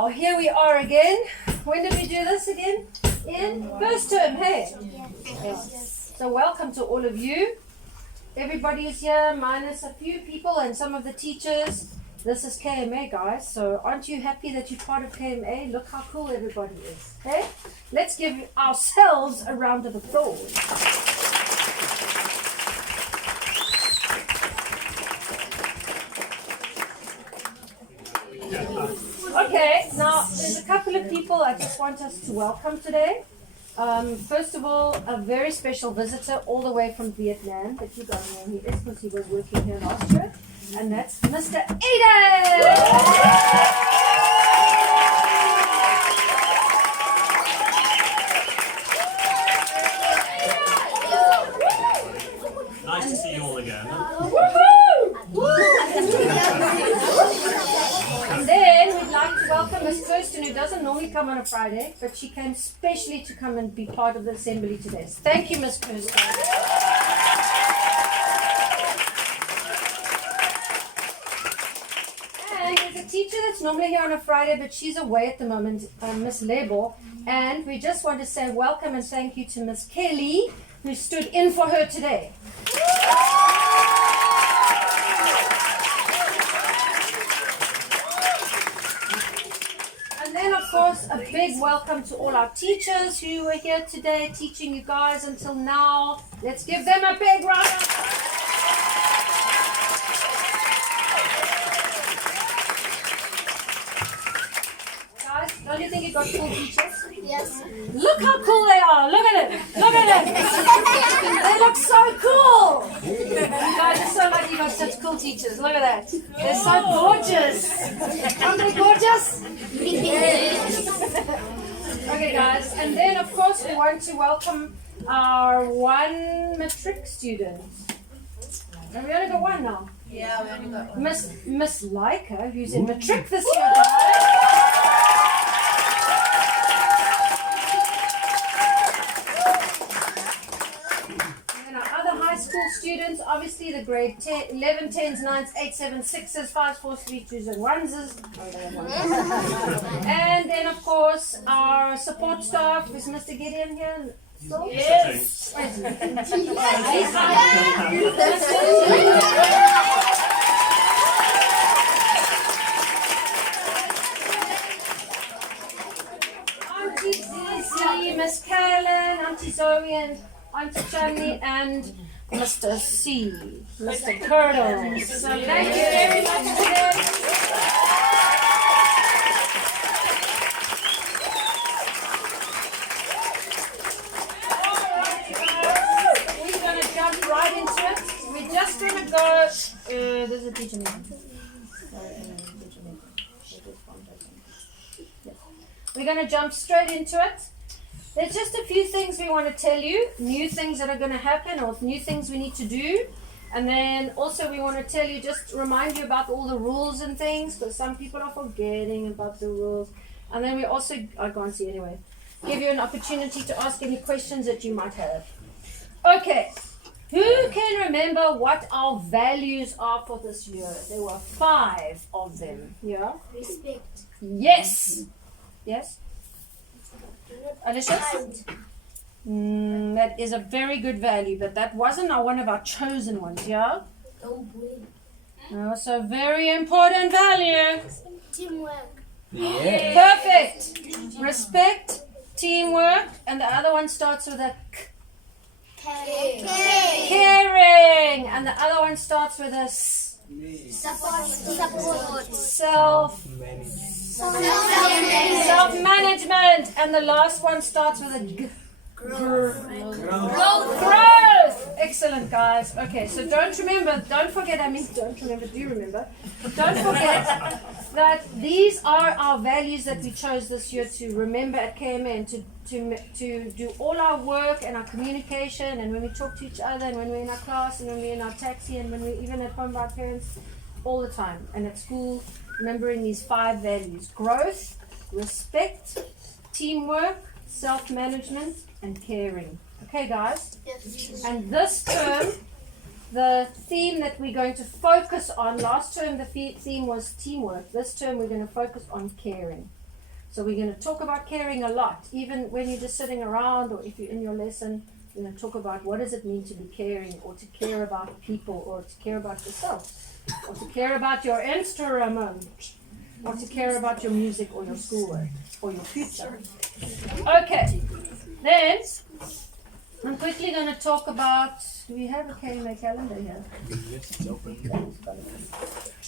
Now, here we are again. When did we do this again? In first term, hey? Yes. So welcome to all of you. Everybody is here, minus a few people and some of the teachers. This is KMA, guys. So aren't you happy that you're part of KMA? Look how cool everybody is. Okay? Let's give ourselves a round of applause. Okay, now there's a couple of people I just want us to welcome today. First of all, a very special visitor all the way from Vietnam, but you don't know who he is because he was working here last year, and that's Mr. Aiden! Nice to see you all again. And then we'd like to welcome Miss Kirsten, who doesn't normally come on a Friday, but she came specially to come and be part of the assembly today. So thank you, Miss Kirsten. And there's a teacher that's normally here on a Friday, but she's away at the moment, Miss Lebo. And we just want to say welcome and thank you to Miss Kelly, who stood in for her today. And then, of course, a big welcome to all our teachers who were here today teaching you guys until now. Let's give them a big round of applause. Guys, don't you think you got cool teachers? Yes. Look how cool they are. Look at it. Look at it. They look so cool. You guys are so lucky you got such cool teachers. Look at that. They're so gorgeous. Aren't they gorgeous? Okay, guys. And then, of course, we want to welcome our one matric student. And we only got one now. Yeah, we only got one. Miss Leica, who's in matric this year, guys. School students, obviously the grade 10, 11, 10s, 9s, 8, 7, 6s, 5s, 4s, 3, 2s, and 1s. And then, of course, our support staff. Is Mr. Gideon here? Still? Yes. Auntie Zizi, Miss Carolyn, Auntie Zoe, and Auntie Chani, and Mr. C, Mr. Curtis. So thank you very much today. We're going to jump right into it. We're just going to go. There's a teacher meeting. We're going to jump straight into it. There's just a few things we want to tell you, new things that are going to happen or new things we need to do. And then also we want to tell you, just remind you about all the rules and things, because some people are forgetting about the rules. And then we also, I can't see anyway, give you an opportunity to ask any questions that you might have. Okay, who can remember what our values are for this year? There were 5 of them. Yeah? Respect. Yes. Yes? Alicia? That is a very good value, but that wasn't one of our chosen ones, yeah? So very important value. Teamwork. Perfect. Respect, teamwork, and the other one starts with a K. Caring. And the other one starts with a S. Support. Self-management. And the last one starts with a G. Growth. Excellent, guys. Okay, so do you remember, don't forget that these are our values that we chose this year to remember at KMA and to do all our work and our communication and when we talk to each other and when we're in our class and when we're in our taxi and when we're even at home with our parents, all the time. And at school, remembering these 5 values: growth, respect, teamwork, self-management, and caring. Okay, guys? Yes. And this term, the theme that we're going to focus on, last term the theme was teamwork. This term we're going to focus on caring. So we're going to talk about caring a lot, even when you're just sitting around or if you're in your lesson. We're going to talk about what does it mean to be caring, or to care about people, or to care about yourself, or to care about your instrument, or to care about your music or your schoolwork or your future. Okay, then I'm quickly going to talk about, do we have a KMA calendar here? Yes, it's open.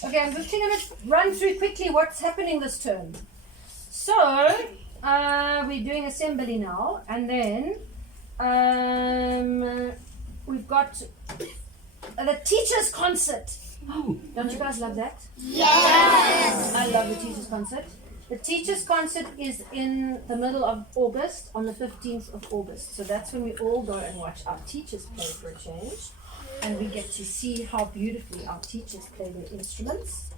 Okay, I'm quickly going to run through quickly what's happening this term. So, we're doing assembly now, and then we've got the teachers' concert. Don't you guys love that? Yes. I love the teachers' concert. The teachers' concert is in the middle of August, on the 15th of August. So that's when we all go and watch our teachers play for a change. And we get to see how beautifully our teachers play their instruments.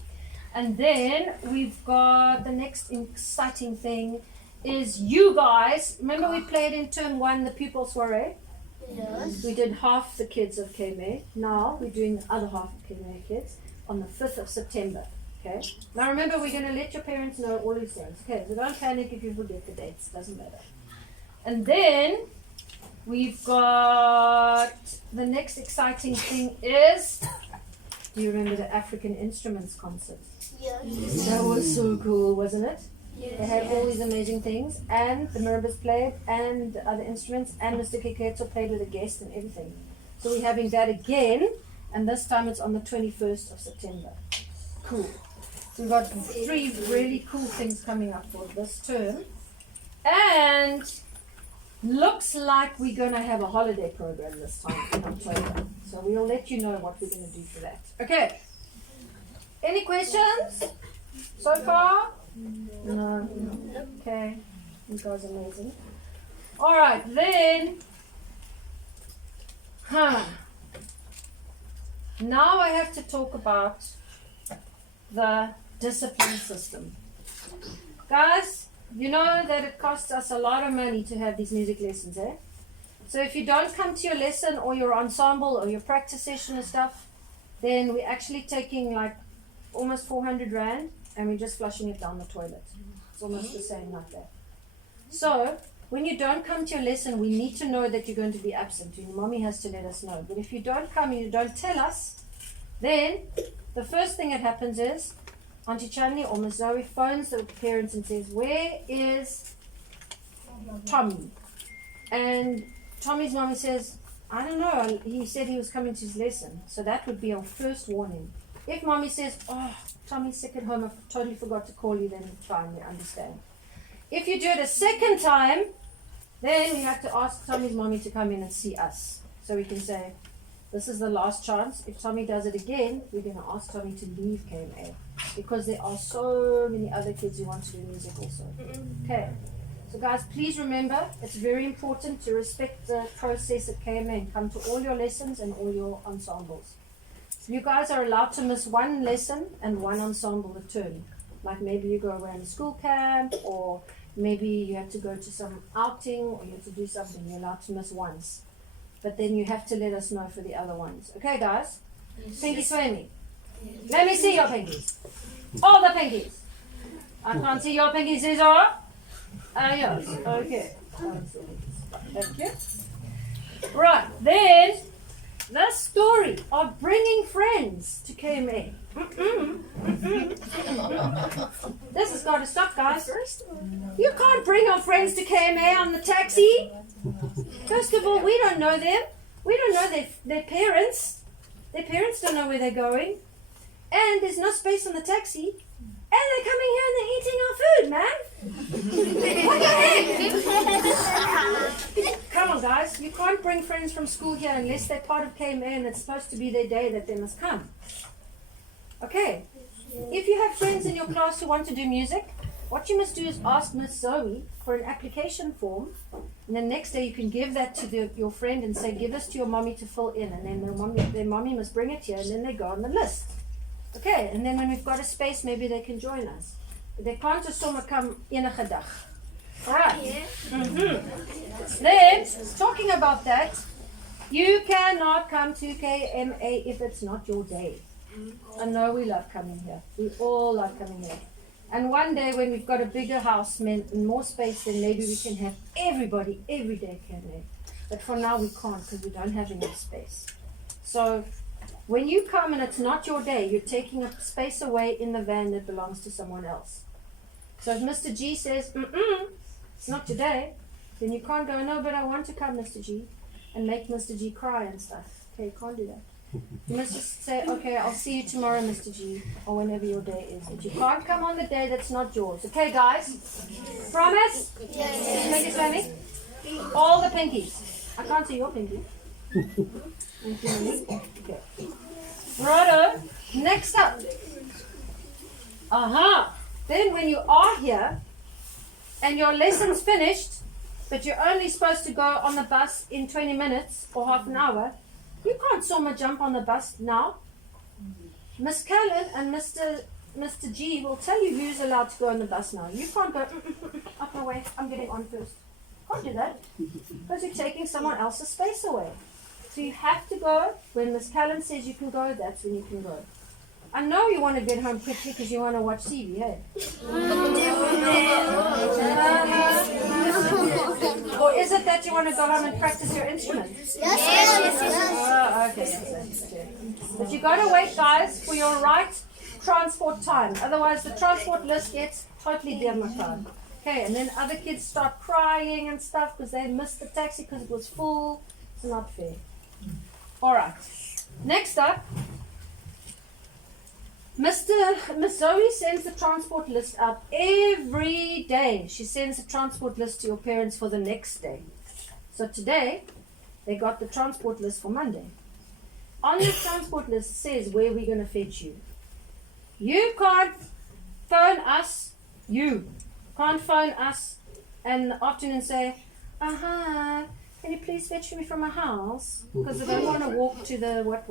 And then we've got the next exciting thing is you guys. Remember we played in term 1 the pupils soiree? Yes. We did half the kids of KMA. Now we're doing the other half of KMA kids on the 5th of September. Okay. Now remember, we're going to let your parents know all these things. Okay. So don't panic if you forget the dates. Doesn't matter. And then we've got the next exciting thing is. Do you remember the African Instruments concert? Yes. That was so cool, wasn't it? Yes. They had all these amazing things, and the marimbas played, and the other instruments, and Mr. Kiketso played with a guest and everything. So we're having that again, and this time it's on the 21st of September. Cool. So we've got 3 really cool things coming up for this term. And looks like we're going to have a holiday program this time in October. So we'll let you know what we're going to do for that. Okay. Any questions so far? No. Okay. You guys are amazing. All right, then. Now I have to talk about the discipline system. Guys, you know that it costs us a lot of money to have these music lessons, eh? So if you don't come to your lesson or your ensemble or your practice session and stuff, then we're actually taking like almost 400 Rand and we're just flushing it down the toilet. It's almost the same like that. So when you don't come to your lesson, we need to know that you're going to be absent. Your mommy has to let us know. But if you don't come and you don't tell us, then the first thing that happens is Auntie Chani or Ms. Zoe phones the parents and says, where is Tommy? And Tommy's mommy says, I don't know, he said he was coming to his lesson. So that would be our first warning. If mommy says, oh, Tommy's sick at home, I totally forgot to call you, then fine, we understand. If you do it a second time, then we have to ask Tommy's mommy to come in and see us. So we can say, this is the last chance. If Tommy does it again, we're going to ask Tommy to leave KMA. Because there are so many other kids who want to do music also. Okay. So guys, please remember, it's very important to respect the process at KMA and come to all your lessons and all your ensembles. You guys are allowed to miss one lesson and one ensemble a term. Like maybe you go away on a school camp, or maybe you have to go to some outing, or you have to do something. You're allowed to miss once. But then you have to let us know for the other ones. Okay, guys? Yes. Pinky Swami. Yes. Let me see your pinkies. All the pinkies. I can't see your pinkies, Cesar. Yes. Okay. Thank you. Right, then the story of bringing friends to KMA. This has got to stop, guys. You can't bring your friends to KMA on the taxi. First of all, we don't know them. We don't know their parents. Their parents don't know where they're going. And there's no space on the taxi. And they're coming here and they're eating our food, man. What the heck? Come on, guys. You can't bring friends from school here unless they're part of KMA and it's supposed to be their day that they must come. Okay. If you have friends in your class who want to do music, what you must do is ask Miss Zoe for an application form, and then next day you can give that to your friend and say, give this to your mommy to fill in, and then their mommy must bring it here, and then they go on the list. Okay, and then when we've got a space, maybe they can join us. But they can't just come enige dag. Alright. Then, talking about that, you cannot come to KMA if it's not your day. I know we love coming here. We all love coming here. And one day when we've got a bigger house and more space, then maybe we can have everybody every day KMA. But for now we can't because we don't have enough space. So when you come and it's not your day, you're taking up space away in the van that belongs to someone else. So if Mr. G says, it's not today, then you can't go, no, but I want to come, Mr. G, and make Mr. G cry and stuff. Okay, you can't do that. You must just say, okay, I'll see you tomorrow, Mr. G, or whenever your day is. But you can't come on the day that's not yours. Okay, guys? Promise? Yes. Pinkies, Sammy? All the pinkies. I can't see your pinky. Thank you, Mommy. Okay. Righto. Next up. Then when you are here, and your lesson's finished, but you're only supposed to go on the bus in 20 minutes or half an hour, you can't summa jump on the bus now. Miss Callan and Mr. G will tell you who's allowed to go on the bus now. You can't go, up my way, I'm getting on first. Can't do that. Because you're taking someone else's space away. So you have to go, when Miss Callan says you can go, that's when you can go. I know you want to get home quickly because you want to watch TV, hey? Or is it that you want to go home and practice your instrument? Yes. Oh, okay. But you got to wait, guys, for your right transport time. Otherwise, the transport list gets totally deurmekaar. Okay, and then other kids start crying and stuff because they missed the taxi because it was full. It's not fair. All right. Next up. Miss Zoe sends the transport list out every day. She sends the transport list to your parents for the next day. So today, they got the transport list for Monday. On the transport list says where we're going to fetch you. You can't phone us. You can't phone us in the afternoon and say, can you please fetch me from my house? Because I don't want to walk to the what.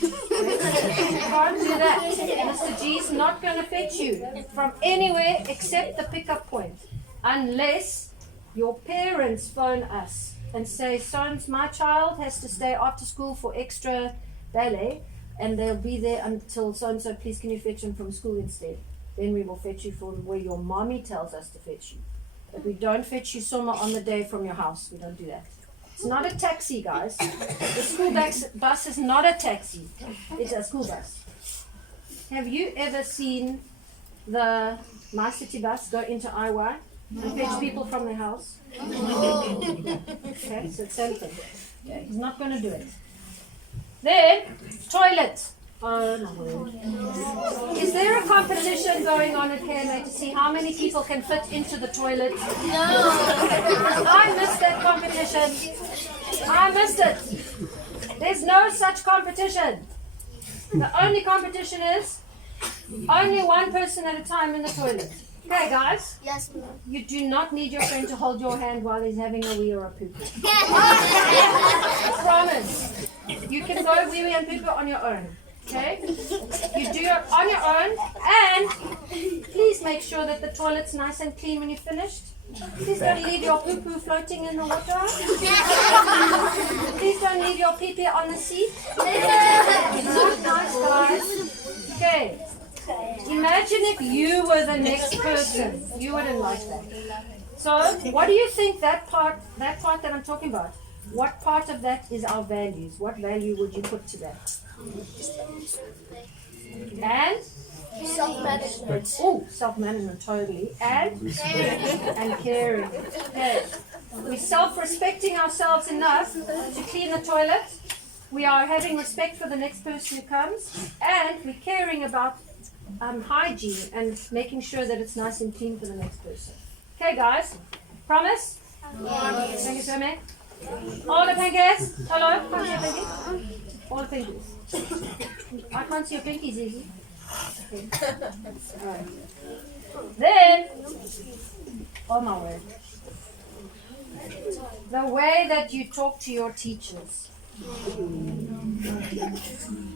You can't do that. Mr. G's not going to fetch you from anywhere except the pickup point. Unless your parents phone us and say, my child has to stay after school for extra ballet and they'll be there until so-and-so, please can you fetch them from school instead? Then we will fetch you from where your mommy tells us to fetch you. But we don't fetch you somewhere on the day from your house. We don't do that. It's not a taxi, guys. The school bus is not a taxi. It's a school bus. Have you ever seen the My City bus go into IY and fetch people from their house? Okay, so it's something. Okay, he's not going to do it. Then, toilet. Oh, no word. Is there a competition going on at KMA to see how many people can fit into the toilet? No. I missed that competition. I missed it. There's no such competition. The only competition is only one person at a time in the toilet. Okay, guys? Yes, ma'am. You do not need your friend to hold your hand while he's having a wee or a poo-poo. Promise. You can go wee and poo-poo on your own. Okay? You do it on your own, and please make sure that the toilet's nice and clean when you're finished. Please don't leave your poo-poo floating in the water. Please don't leave your pee-pee on the seat. It's not nice, guys. Okay. Imagine if you were the next person. You wouldn't like that. So, what do you think that part that I'm talking about? What part of that is our values? What value would you put to that? And Self-management. oh, self-management, totally. And caring. Okay. We're self-respecting ourselves enough to clean the toilet. We are having respect for the next person who comes, and we're caring about hygiene and making sure that it's nice and clean for the next person. Okay, guys? Promise? Yes. Thank you so much. All the pinkies? Hello? Can't see your pinkies? All the pinkies. I can't see your pinkies, Izzy. Okay. Alright. Then, oh my word. The way that you talk to your teachers.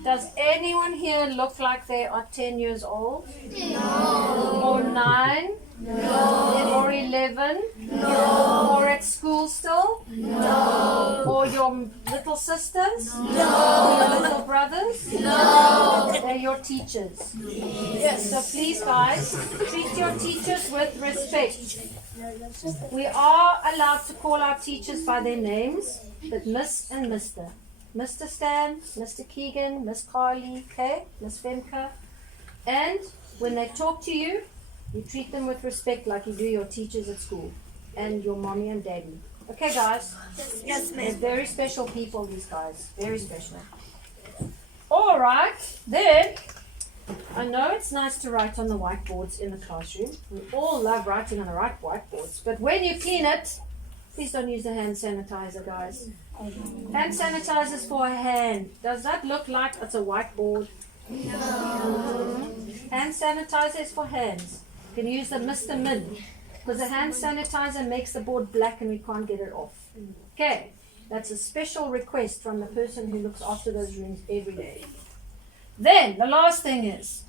Does anyone here look like they are 10 years old? No. Or 9? No. Or 11? No. Or at school still? No. Or your little little sisters? No. Your little brothers? No. They're your teachers. Yes. So please, guys, treat your teachers with respect. We are allowed to call our teachers by their names, but Miss and Mr. Mr. Stan, Mr. Keegan, Miss Carly, okay? Miss Femke. And when they talk to you, you treat them with respect like you do your teachers at school and your mommy and daddy. Okay, guys? Yes, They're ma'am. very special people, these guys. Very special. All right. Then, I know it's nice to write on the whiteboards in the classroom. We all love writing on the right whiteboards. But when you clean it, please don't use the hand sanitizer, guys. Hand sanitizer is for a hand. Does that look like it's a whiteboard? No. Hand sanitizer is for hands. You can use the Mr. Min. Because the hand sanitizer makes the board black and we can't get it off. Okay, that's a special request from the person who looks after those rooms every day. Then, the last thing is,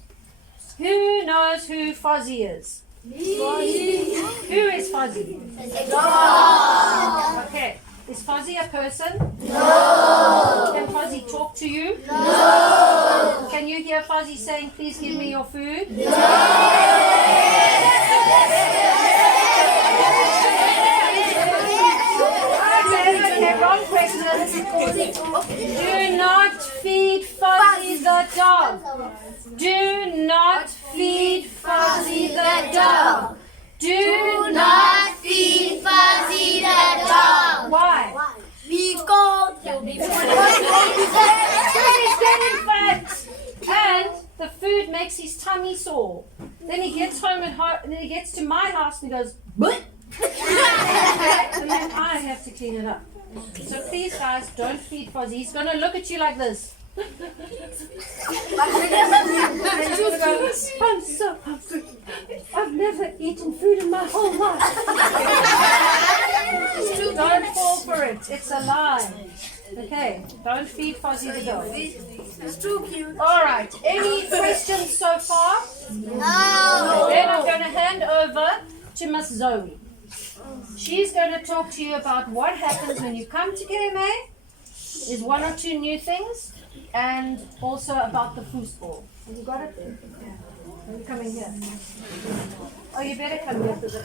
who knows who Fuzzy is? Me. Who is Fuzzy? Dog. Okay, is Fuzzy a person? No. Can Fuzzy talk to you? No. Can you hear Fuzzy saying, please give me your food? Okay, wrong question. Do not feed Fuzzy the dog. Do not feed Fuzzy the dog. Do not feed Fuzzy the dog. Why? Because He's getting fat. And the food makes his tummy sore. Then he gets home and then he gets to my house and he goes, "But." And then I have to clean it up. So please, guys, don't feed Fuzzy. He's going to look at you like this. And he's going to go, I'm so hungry. I've never eaten food in my whole life. Don't fall for it. It's a lie. Okay, don't feed Fuzzy the dog. it's too cute. All right, any questions so far? No. Then I'm going to hand over to Miss Zoe. She's going to talk to you about what happens when you come to KMA. There's 1 or 2 new things, and also about the foosball. Have you got it there? Are you coming here? Oh, you better come here because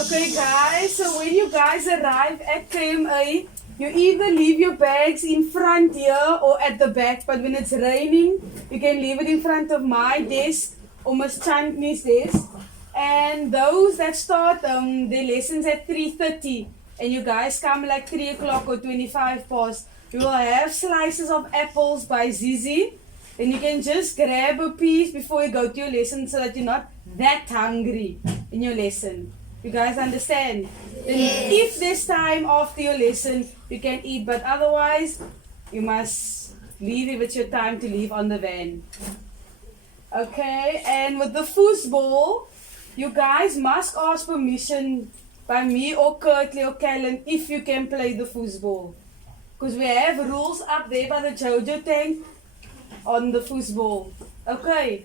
Okay guys, so when you guys arrive at KMA, you either leave your bags in front here or at the back, but when it's raining, you can leave it in front of my desk or Miss Chandni's desk. And those that start their lessons at 3:30 and you guys come like 3 o'clock or 25 past, you will have slices of apples by Zizi. Then you can just grab a piece before you go to your lesson so that you're not that hungry in your lesson. You guys understand? Then if there's time after your lesson, you can eat, but otherwise, you must leave if it's your time to leave on the van. Okay, and with the foosball, you guys must ask permission by me or Kurtley or Callan if you can play the foosball. Because we have rules up there by the Jojo tank on the foosball. Okay,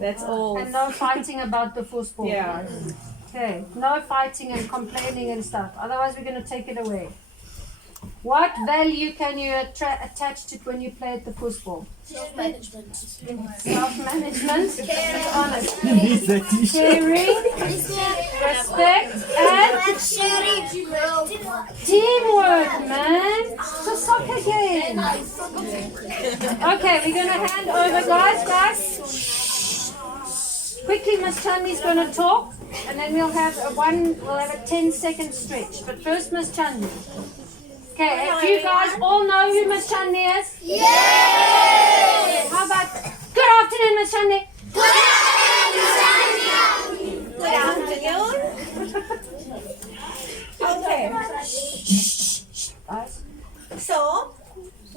that's all. and no fighting about the foosball. Yeah. Guys. Okay, no fighting and complaining and stuff. Otherwise, we're going to take it away. What value can you attach to it when you play at the foosball? Self-management. Self-management, honest, caring, respect, and teamwork, man. It's a soccer game. Okay, we're going to hand over, guys. Quickly, Miss Chandi's going to talk, and then we'll have a 10-second stretch. But first, Miss Chandi. Okay, if you guys all know who Miss Chandi is? Yes! How about good afternoon, Miss Chandi? Good afternoon. Okay. Guys. So,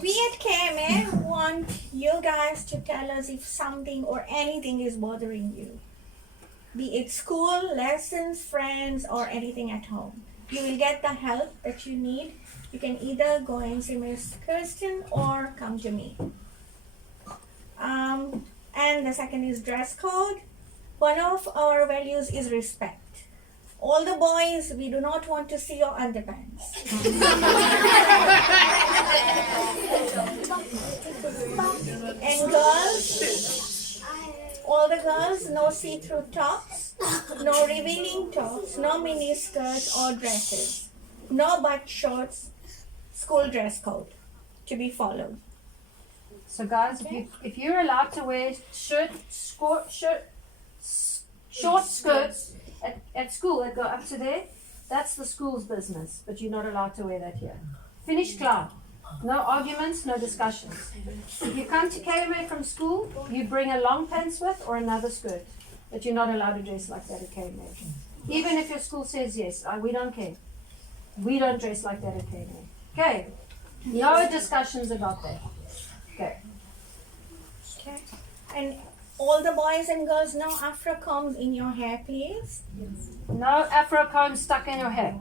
we at KMA want you guys to tell us if something or anything is bothering you. Be it school, lessons, friends, or anything at home. You will get the help that you need. You can either go and see Miss Kirsten or come to me. And the second is dress code. one of our values is respect. All the boys, we do not want to see your underpants. And girls, all the girls, no see-through tops, no revealing tops, no mini skirts or dresses, no butt shorts, school dress code to be followed. So guys, if you're allowed to wear short skirts at school that go up to there, that's the school's business, but you're not allowed to wear that here. Finish club. No arguments, no discussions. If you come to KMA from school, you bring a long pants with or another skirt, but you're not allowed to dress like that at KMA. Even if your school says yes, we don't care. We don't dress like that at KMA. Okay? No discussions about that. Okay. Okay. And all the boys and girls, no afro combs in your hair, please. No afro comb stuck in your hair.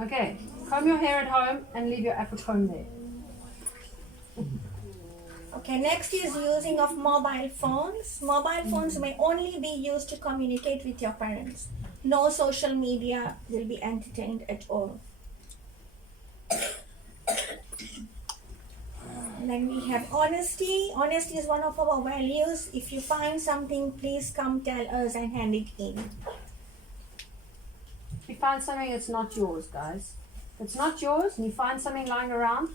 Okay. Comb your hair at home and leave your afro comb there. Okay, next is using of mobile phones. Mobile phones may only be used to communicate with your parents. No social media will be entertained at all. Then we have honesty. Honesty is one of our values. If you find something, please come tell us and hand it in. If you find something that's not yours, guys, if it's not yours and you find something lying around,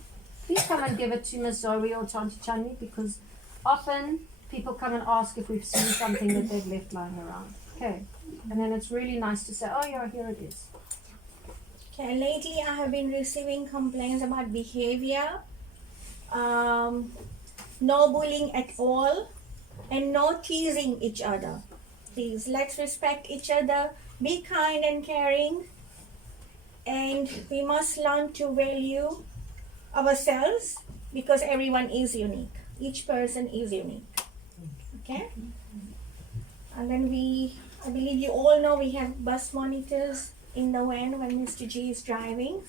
please come and give it to Miss Zoe or Tanti Chani, because often people come and ask if we've seen something that they've left lying around. Okay. And then it's really nice to say, oh yeah, here it is. Okay, lately I have been receiving complaints about behavior. No bullying at all, and no teasing each other. Please, let's respect each other, be kind and caring, and we must learn to value ourselves, because everyone is unique. Each person is unique. Okay? And then I believe you all know we have bus monitors in the van when Mr. G is driving.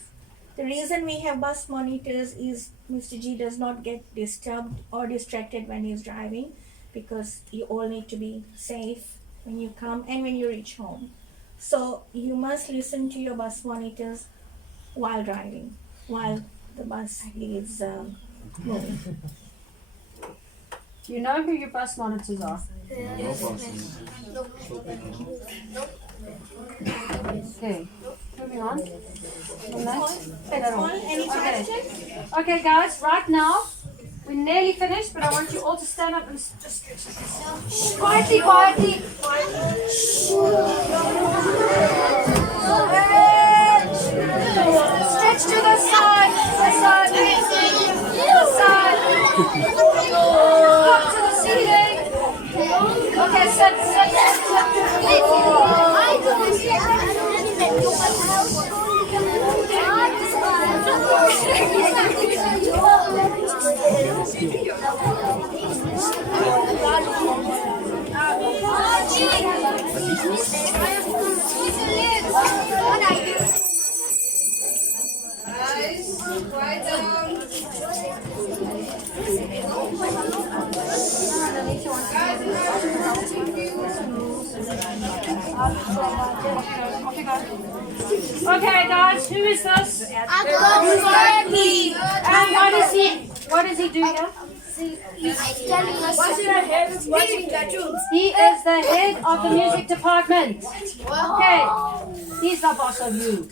The reason we have bus monitors is Mr. G does not get disturbed or distracted when he's driving, because you all need to be safe when you come and when you reach home. So you must listen to your bus monitors while driving, while the bus is moving. Do you know who your bus monitors are? Okay, moving on. That's all. Any questions? Okay, guys, right now, we're nearly finished, but I want you all to stand up and just stretch yourself. Quietly, quietly. Stretch to the side, the side, the side. Up to the ceiling. Okay, sit, sit, Guys, quiet down. Okay, guys, who is this? And what does he do here? He is the head of the music department. Okay, he's the boss of you.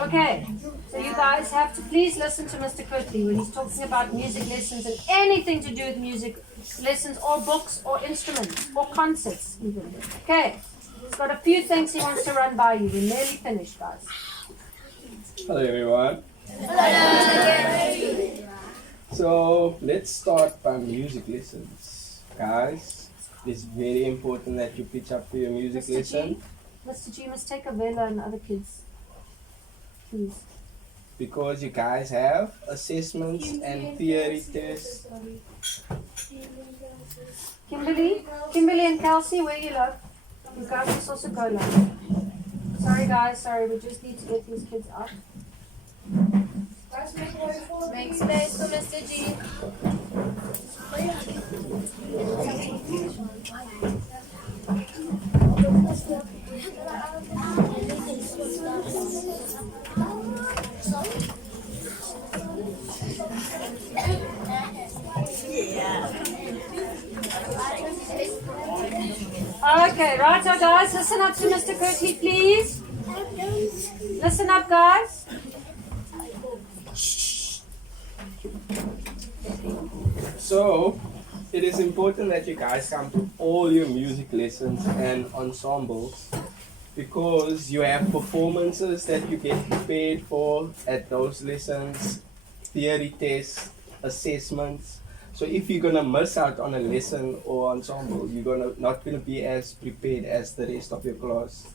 Okay, so you guys have to please listen to Mr. Kirtley when he's talking about music lessons and anything to do with music lessons or books or instruments or concerts even. Okay, he's got a few things he wants to run by you. We're nearly finished, guys. Hello everyone. So let's start by music lessons. Guys, it's very important that you pitch up for your music lesson. Mr. G must take a Vela and other kids. Please. Because you guys have assessments and theory tests. Kimberly and Kelsey, where you love? You guys must also go love. Sorry guys, sorry, we just need to get these kids out. Make space for Mr. G. Okay, right now guys, listen up to Mr. Kirkley, please. Listen up, guys. So, it is important that you guys come to all your music lessons and ensembles because you have performances that you get prepared for at those lessons, theory tests, assessments. So if you're gonna miss out on a lesson or ensemble, not gonna be as prepared as the rest of your class,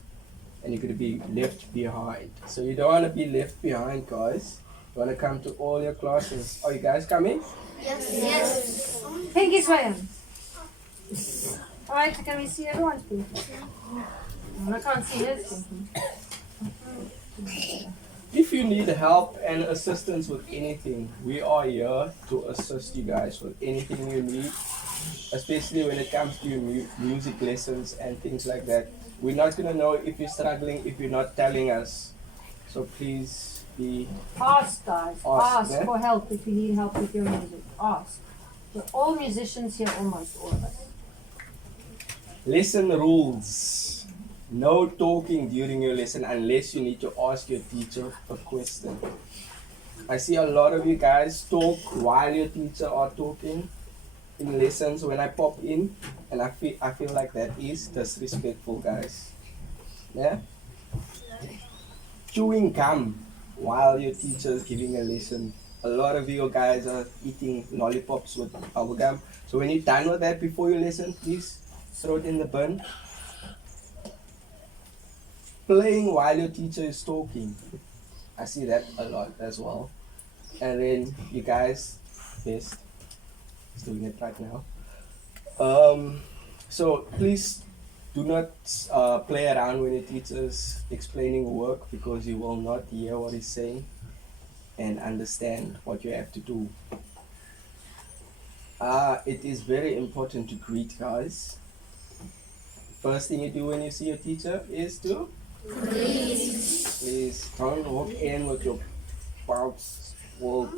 and you're gonna be left behind. So you don't wanna be left behind, guys. You wanna come to all your classes. Are you guys coming? Yes. Pinky swaying. Alright, so can we see everyone's pinky? I can't see his pinky. If you need help and assistance with anything, we are here to assist you guys with anything you need, especially when it comes to your music lessons and things like that. We're not going to know if you're struggling if you're not telling us. So please be... Ask, guys. Ask yeah? for help if you need help with your music. Ask. We're all musicians here, almost all of us. Lesson rules. No talking during your lesson unless you need to ask your teacher a question. I see a lot of you guys talk while your teacher are talking in lessons when I pop in, and I feel like that is disrespectful, guys. Yeah? Chewing gum while your teacher is giving a lesson. A lot of you guys are eating lollipops with our gum. So when you're done with that before your lesson, please throw it in the bin. Playing while your teacher is talking. I see that a lot as well. And then you guys, best is doing it right now. So please do not play around when your teacher is explaining work because you will not hear what he's saying and understand what you have to do. It is very important to greet, guys. First thing you do when you see your teacher is to Please don't walk in with your mouth all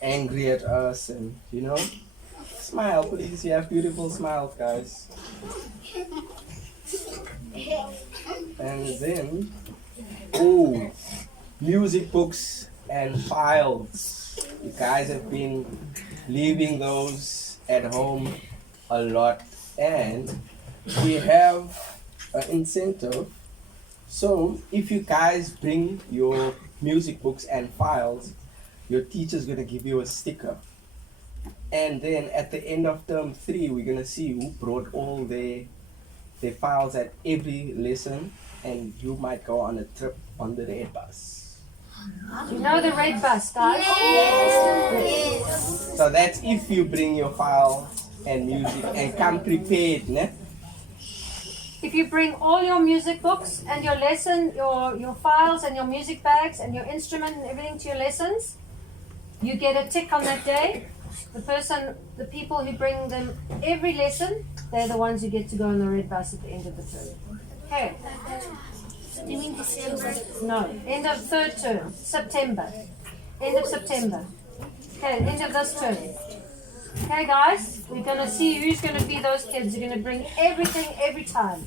angry at us and smile, please. You have beautiful smiles, guys. And then, music books and files. You guys have been leaving those at home a lot, and we have an incentive. So if you guys bring your music books and files, your teacher's gonna give you a sticker. And then at the end of term 3, we're gonna see who brought all their files at every lesson, and you might go on a trip on the red bus. You know the red bus, guys? Yes. So that's if you bring your files and music and come prepared, ne? If you bring all your music books and your lesson, your files and your music bags and your instrument and everything to your lessons, you get a tick on that day. The people who bring them every lesson, they're the ones who get to go on the red bus at the end of the term. Okay. You mean December? No, end of third term, September. End of September. Okay, end of this term. Okay guys, we're going to see who's going to be those kids who are going to bring everything every time.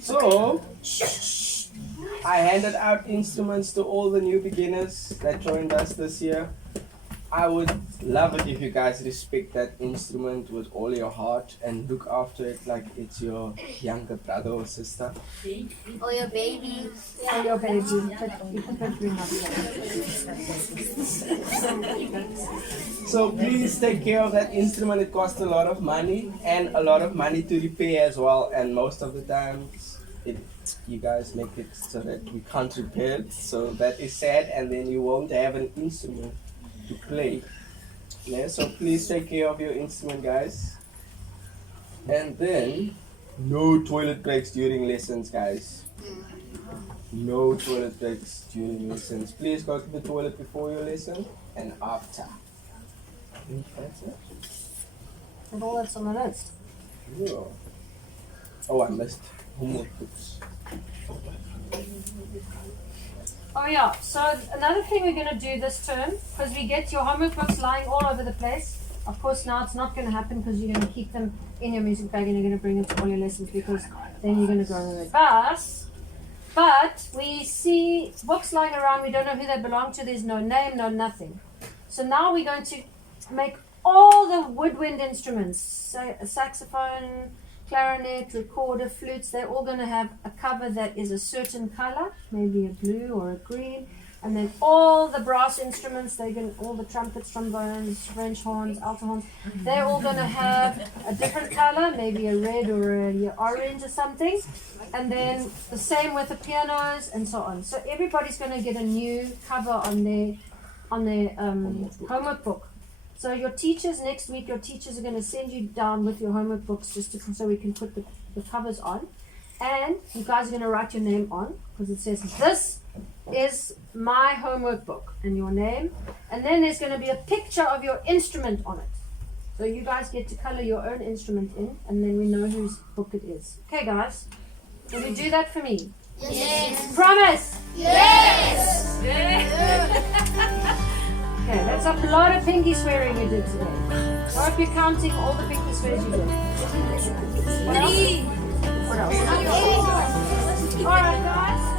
So, I handed out instruments to all the new beginners that joined us this year. I would love it if you guys respect that instrument with all your heart and look after it like it's your younger brother or sister. Or your baby. Or your baby. So please take care of that instrument. It costs a lot of money and a lot of money to repair as well. And most of the times, you guys make it so that we can't repair it. So that is sad, and then you won't have an instrument to play. Yeah, so please take care of your instrument, guys. And then no toilet breaks during lessons, guys. No toilet breaks during lessons. Please go to the toilet before your lesson and after. That's it. And all that's on the list. Yeah. Oh, I missed homework books. Oh yeah, so another thing we're going to do this term, because we get your homework books lying all over the place. Of course now it's not going to happen because you're going to keep them in your music bag and you're going to bring them to all your lessons, because then you're going to go on the bus. But we see books lying around, we don't know who they belong to, there's no name, no nothing. So now we're going to make all the woodwind instruments, say a saxophone, clarinet, recorder, flutes, they're all going to have a cover that is a certain color, maybe a blue or a green. And then all the brass instruments, all the trumpets, trombones, French horns, alto horns, they're all going to have a different color, maybe a red or a orange or something. And then the same with the pianos and so on. So everybody's going to get a new cover on their homework book. So your teachers, next week, your teachers are going to send you down with your homework books so we can put the covers on. And you guys are going to write your name on, because it says, this is my homework book, and your name. And then there's going to be a picture of your instrument on it. So you guys get to color your own instrument in, and then we know whose book it is. Okay, guys? Will you do that for me? Yes. Promise? Yes. Okay, that's a lot of pinky swearing you did today. I hope you're counting all the pinky swears you did. What else? What else? All right, guys.